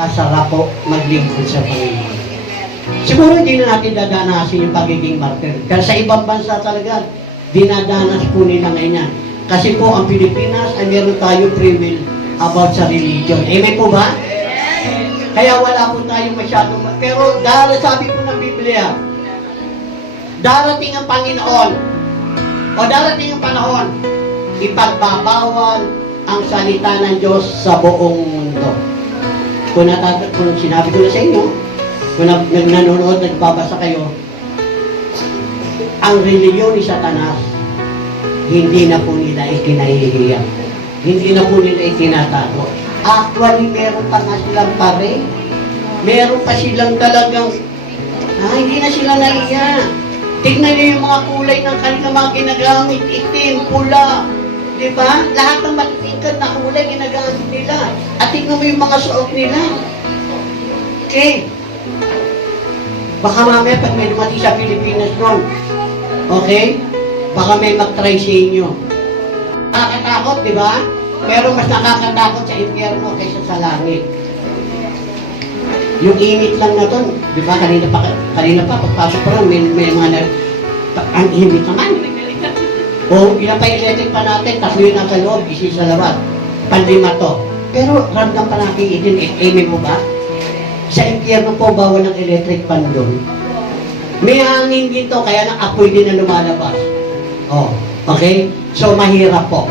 napakasarap po maglingkod sa Panginoon. Siguro hindi na natin dadanasin yung pagiging martyr. Kasi sa ibang bansa talaga, dinadanas po nila ngayon yan. Kasi po ang Pilipinas ay meron tayo free will about sa religion. Amen po ba? Kaya wala po tayong masyadong... Pero dahil sabi po ng Biblia, darating ang Panginoon o darating ang panahon, ipagbabawal ang salita ng Diyos sa buong mundo. Kung sinabi ko na sa inyo, kung nanonood, nagbabasa kayo, ang reliyon ni Satanas, hindi na po nila ikinahihiya. Hindi na po nila itinatago. Actually, meron pa nga silang pare. Meron pa silang talagang, hindi na sila nahiya. Tignan niyo yung mga kulay ng kanilang mga ginagamit, itim, pula. Diba? Lahat ng matitingkad na kulay ginagamit nila. At tignan mo yung mga suot nila. Okay. Baka mamaya pag may dumating sa Pilipinas noon, okay? Baka may mag-try sa inyo. Nakakatakot, di ba? Pero mas nakakatakot sa impyerno kaysa sa langit. Yung init lang na doon, di ba? Kanina pa, pagpasok pa lang, may mga ang init naman. O, ilan pa yung electric pa natin, tatlo yun nasa loob, isi sa labas. Pandima to. Pero ramdam pa natin itin, amen mo ba? Sa impyerno po, bawal ng electric pan doon. May hangin dito, kaya nang apoy din na lumalabas. Oh, okay? So, mahirap po.